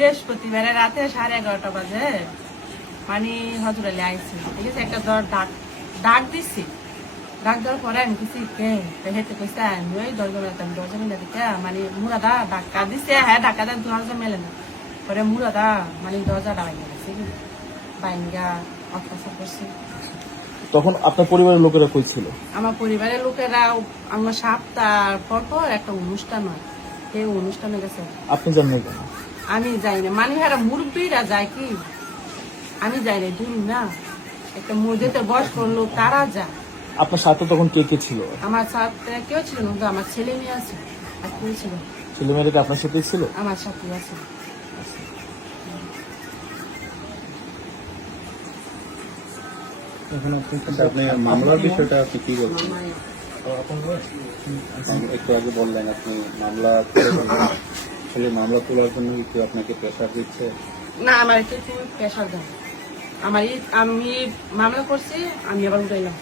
বৃহস্পতিবারে রাতে সাড়ে এগারোটা বাজে। মানে হজর আলী আইসি ঠিক আছে একটা ধর ডাক ডাক দিচ্ছি ডাক দেওয়ার পরে আমি কিছু কে? হেঁটে কইছে আমি ওই দরজা মেলাতাম দরজা মেলা দিতে মানে মুরাদা ডাক্কা দিছে হ্যাঁ ডাক্কা দেন দরজা মেলে না। পরে মুরাদা মানে দরজা ডালাই গেছে বাইঙ্গা অত্যাচার করছে। তখন আপনার পরিবারের লোকেরা কই ছিল? আমার পরিবারের লোকেরা আমার সপ্তাহ পর পর একটা অনুষ্ঠান হয়। এই অনুষ্ঠানে গেছে। আপনি জানেন আমি যাই না মানে হারা মুরব্বীরা যায় কি? আমি যাই না দূর না। একটা মসজিদে বয়স্ক লোক তারা যায়। আপনার সাথে তখন কে কে ছিল? আমার সাথে কেউ ছিল না কিন্তু আমার ছেলে মেয়ে আছে আর কেউ ছিল ছেলে মেয়েরা কি আপনার সাথেই ছিল? আমার সাথে আছে। এখন আপনি মামলার বিষয়টা আপনি কি বলছেন? একটু আগে বললেন আপনি মামলা। আসলে মামলা তোলার জন্য কি কেউ আপনাকে প্রেশার দিচ্ছে? না, আমার কেউ প্রেশার দেয় আমার আমি মামলা করছি, আমি আবার উঠাইলাম।